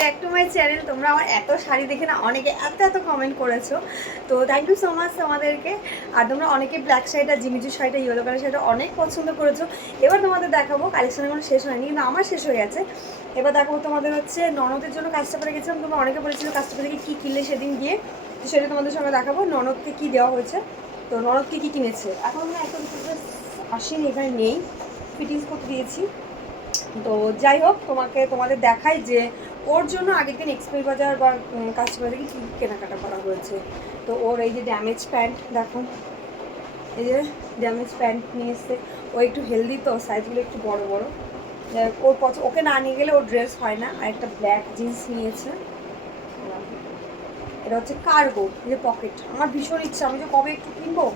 Back to my channel. তোমরা আমার এত শাড়ি দেখে না অনেকে এত কমেন্ট করেছো, তো থ্যাংক ইউ সো মাচ তোমাদেরকে। আর তোমরা অনেকে ব্ল্যাক শাড়িটা, জিমিচু শাড়িটা, ইয়েলো কালার শাড়িটা অনেক পছন্দ করেছো। এবার তোমাদের দেখাবো, কালেকশনের কোনো শেষ হয়নি কিন্তু আমার শেষ হয়ে গেছে। এবার দেখাবো তোমাদের হচ্ছে ননদের জন্য কাজটা করে গেছিলাম। তোমরা অনেকে বলেছিল কাজটা থেকে কী কিনলে সেদিন গিয়ে, তো সেটা তোমাদের সঙ্গে দেখাবো ননদকে কী দেওয়া হয়েছে, তো ননদকে কী কিনেছে। এখন আমরা একটা আসেনি, এখানে নেই, ফিটিংস করতে দিয়েছি। তো যাই হোক, তোমাদের দেখাই যে ওর জন্য আগের দিন এক্সপ্রেস বাজার বা কাস্টমার বাজারে কী কেনাকাটা করা হয়েছে। তো ওর এই যে ড্যামেজ প্যান্ট দেখো, এই যে ড্যামেজ প্যান্ট নিয়ে এসছে। ও একটু হেলদি তো, সাইজগুলো একটু বড় বড়। ওর ওকে না নিয়ে গেলে ওর ড্রেস হয় না। আর একটা ব্ল্যাক জিন্স নিয়েছে, এটা হচ্ছে কার্গো, এই যে পকেট। আমার ভীষণ ইচ্ছা, আমি যে কবে একটু কিনবো।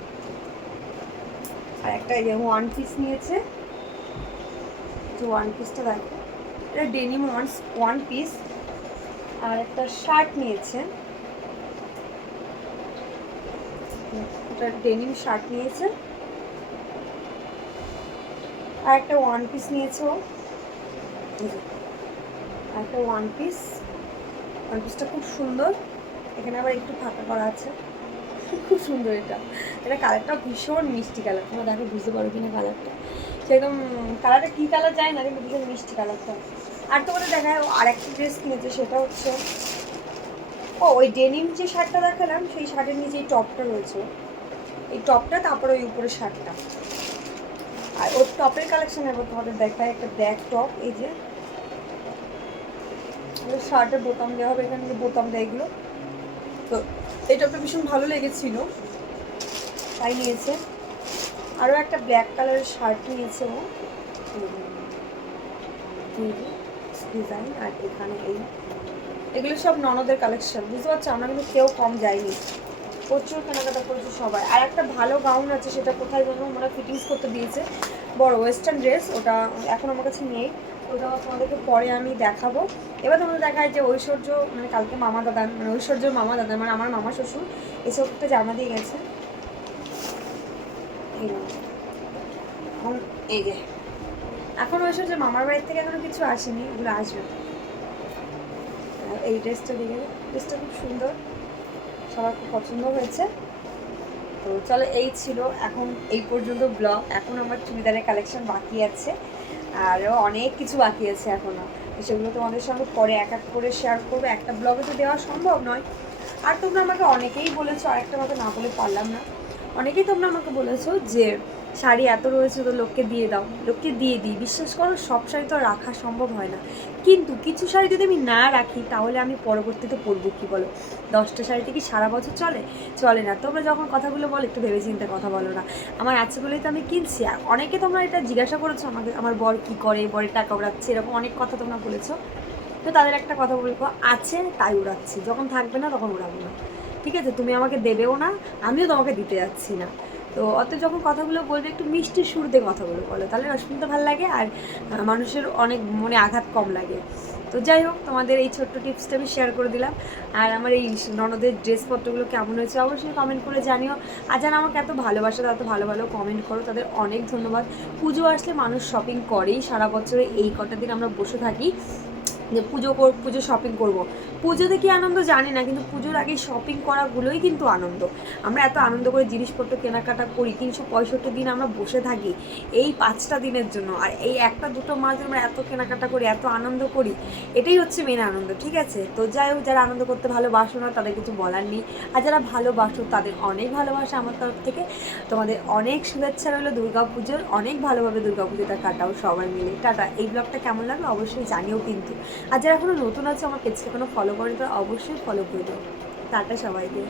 আর একটা এই যে ওয়ান পিস নিয়েছে, যে ওয়ান পিসটা দেখো, এটা ডেনিম ওয়ান পিস। আর একটা শার্ট নিয়েছে, এটা ডেনিম শার্ট নিয়েছে। আর একটা ওয়ান পিস নিয়েছে ও, আর একটা ওয়ান পিসটা খুব সুন্দর। এখানে আবার একটু ফাঁকা করা আছে, খুব সুন্দর। এটা কালারটা ভীষণ মিষ্টি কালার, তোমরা দেখো বুঝতে পারো কিনা কালারটা। সেরকম কালারটা কী কালার যায় না, কিন্তু ভীষণ মিষ্টি কালারটা। আর তোমাদের দেখায় ও আর একটা ড্রেস কিনেছে, সেটা হচ্ছে ওই ডেনিম যে শার্টটা দেখালাম, সেই শার্টের নিচে এই টপটা রয়েছে, এই টপটা, তারপরে ওই উপরে শার্টটা। আর ওর টপের কালেকশন এবার তোমাদের দেখায়, একটা ব্যাক টপ, এই যে শার্টের বোতাম দেওয়া হবে, এখানে যে বোতাম দেয় এগুলো। তো এই টপটা ভীষণ ভালো লেগেছিল, তাই নিয়েছে। আরও একটা ব্ল্যাক কালারের শার্ট নিয়েছে ও, ডিজাইন। আর এখানে এগুলো সব ননদের কালেকশন, বুঝতে পারছো? আমরা কিন্তু কেউ কম যাইনি, প্রচুর কেনাকাটা করেছে সবাই। আর একটা ভালো গাউন আছে, সেটা কোথায় যেন ওরা ফিটিংস করতে দিয়েছে, বড় ওয়েস্টার্ন ড্রেস, ওটা এখন আমার কাছে নেই, ওটা তোমাদেরকে পরে আমি দেখাবো। এবার তোমাদের দেখায় যে ঐশ্বর্য, মানে কালকে মামা দাদা, মানে ঐশ্বর্যর মামা দাদা, মানে আমার মামা শ্বশুর এসব একটা জামা দিয়ে গেছে। এই যে এখন ঐশ্বর্যের মামার বাড়ির থেকে এখনো কিছু আসেনি, ওগুলো আসবে। এই ড্রেসটা দিয়ে গেলে, ড্রেসটা খুব সুন্দর, সবার খুব পছন্দ হয়েছে। তো চলো, এই ছিল এখন এই পর্যন্ত ব্লগ। এখন আমার চুড়িদারের কালেকশন বাকি আছে, আরও অনেক কিছু বাকি আছে এখনও, তো সেগুলো তোমাদের সঙ্গে পরে এক এক করে শেয়ার করবো, একটা ব্লগে তো দেওয়া সম্ভব নয়। আর তোমরা আমাকে অনেকেই বলেছো, আরেকটা কথা না বলে পারলাম না, অনেকেই তোমরা আমাকে বলেছো যে শাড়ি এত রয়েছে তো লোককে দিয়ে দাও, লোককে দিয়ে দিই। বিশ্বাস করো, সব শাড়ি তো রাখা সম্ভব হয় না, কিন্তু কিছু শাড়ি যদি আমি না রাখি তাহলে আমি পরবর্তীতে পরবো কী বলো? 10টা শাড়িতে কি সারা বছর চলে না। তোমরা যখন কথাগুলো বলো একটু ভেবেচিন্তে কথা বলো না। আমার আছে বলেই তো আমি কিনছি। আর অনেকে তোমরা এটা জিজ্ঞাসা করেছো আমাকে, আমার বর কী করে, বরের টাকা উড়াচ্ছে, এরকম অনেক কথা তোমরা বলেছো। তো তাদের একটা কথা বলবো, আছে তাই উড়াচ্ছি, যখন থাকবে না তখন উড়াবো না, ঠিক আছে? তুমি আমাকে দেবেও না, আমিও তোমাকে দিতে যাচ্ছি না। তো অত যখন কথাগুলো বলবে একটু মিষ্টি সুর দিয়ে কথাগুলো বলো, তাহলে শুনতে ভালো লাগে, আর মানুষের অনেক মনে আঘাত কম লাগে। তো যাই হোক, তোমাদের এই ছোট্ট টিপসটা আমি শেয়ার করে দিলাম। আর আমার এই ননদের ড্রেসপত্রগুলো কেমন হয়েছে অবশ্যই কমেন্ট করে জানিও। আর যারা আমাকে এত ভালোবাসা, এত ভালো ভালো কমেন্ট করো, তাদের অনেক ধন্যবাদ। পুজো আসলে মানুষ শপিং করেই, সারা বছরে এই কটা দিন আমরা বসে থাকি যে পুজো শপিং করব। পুজোতে কি আনন্দ জানি না, কিন্তু পুজোর আগে শপিং করাগুলোই কিন্তু আনন্দ। আমরা এত আনন্দ করে জিনিসপত্র কেনাকাটা করি, 365 দিন আমরা বসে থাকি এই 5টা দিনের জন্য। আর এই 1-2 মাস আমরা এত কেনাকাটা করি, এত আনন্দ করি, এটাই হচ্ছে মেন আনন্দ, ঠিক আছে? তো যাই হোক, যারা আনন্দ করতে ভালোবাসো না তাদের কিছু বলার নেই, আর যারা ভালোবাসো তাদের অনেক ভালোবাসা আমার তরফ থেকে। তোমাদের অনেক শুভেচ্ছা রইলো দুর্গা পুজোর, অনেক ভালোভাবে দুর্গা পুজোটা কাটাও সবাই মিলে। টাটা। এই ব্লগটা কেমন লাগলো অবশ্যই জানিও কিন্তু। আর যারা এখনো নতুন আছে, আমার পেজকে কোনো ফলো করে, তারা অবশ্যই ফলো করে দাও। টাটা সবাইকে।